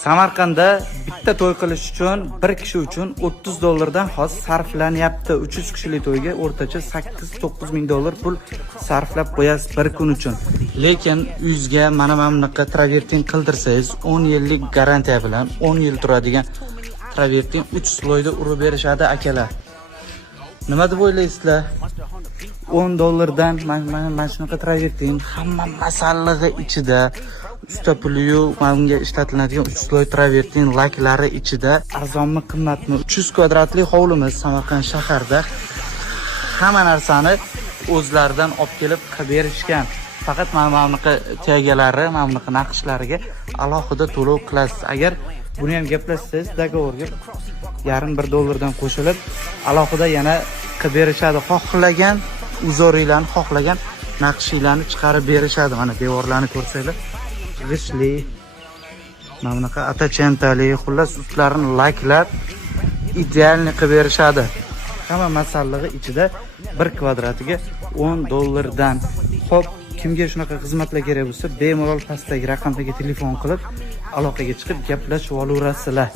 Samarqandda bitta to'y qilish uchun bir kishi uchun $30 xos sarflanyapti. 300 kishilik to'yga o'rtacha 8-9 ming dollar pul sarflab qo'yasiz bir kun uchun. Lekin uyingizga mana bunaqa travertin qildirsangiz 10 yillik garantiya bilan 10 yil turadigan travertin 3 sloyda urib berishadi akalar. Nima deb o'ylaysizlar? $10 mana shunaqa travertin hamma masallig'i ichida, usta puliyu bunga ishlatiladigan 3 sloy travertin laklari ichida. Arzonmi, qimmatmi? 300 kvadratli hovlimiz Samarqand shaharda. Hamma narsani o'zlaridan olib kelib qilib berishgan. Faqat mana bunaqa tegalari, mana bunaqa naqshlariga alohida to'lov qilasiz. Agar buni ham gaplashsangiz, dogovorga $1.5 qo'shilib alohida yana qilib berishadi. Xohlagan uzoringlarni, xohlagan naqshinglarni chiqarib berishadi. Mana devorlarni ko'rsanglar, g'ishli, mana bunaqa atachentali, xullas ustlarini laklab idealni qilib berishadi. Hamma masallig'i ichida 1 kvadratiga $10 Xo'p, kimga shunaqa xizmatlar kerak bo'lsa, bemalol pastdagi raqamga telefon qilib aloqaga chiqib gaplashib olaverasizlar.